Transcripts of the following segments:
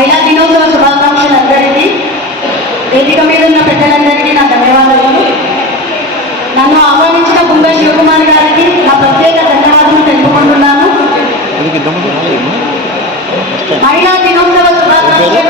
మహిళా దినోత్సవ శుభాకాంక్షలు అందరికీ. వేదిక మీద ఉన్న పెద్దలందరికీ నా ధన్యవాదాలు. నన్ను ఆహ్వానించిన కుంభ శివకుమార్ గారికి నా ప్రత్యేక ధన్యవాదాలు తెలుపుకుంటున్నాను. మహిళా దినోత్సవ శుభాకాంక్షలు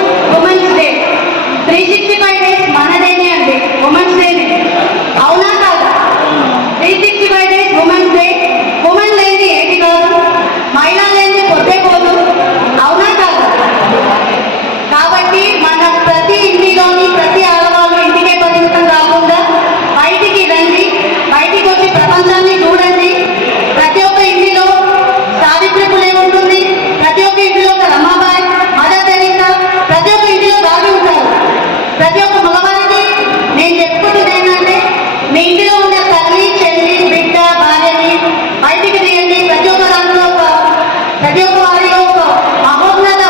ప్రతి ఒక్క వారిలో ఒక మహోన్నత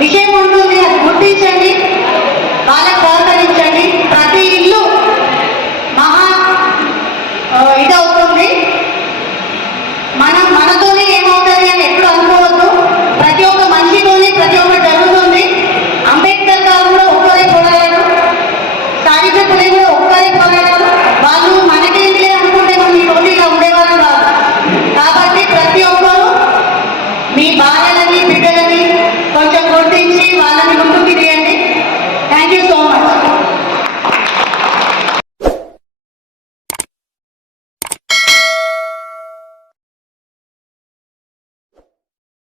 విషయం ఉంటుంది. అది గుర్తించండి. వాళ్ళకు సహకరించండి ప్రతి ఇల్లు మహా ఇది అవుతుంది మనం మనతో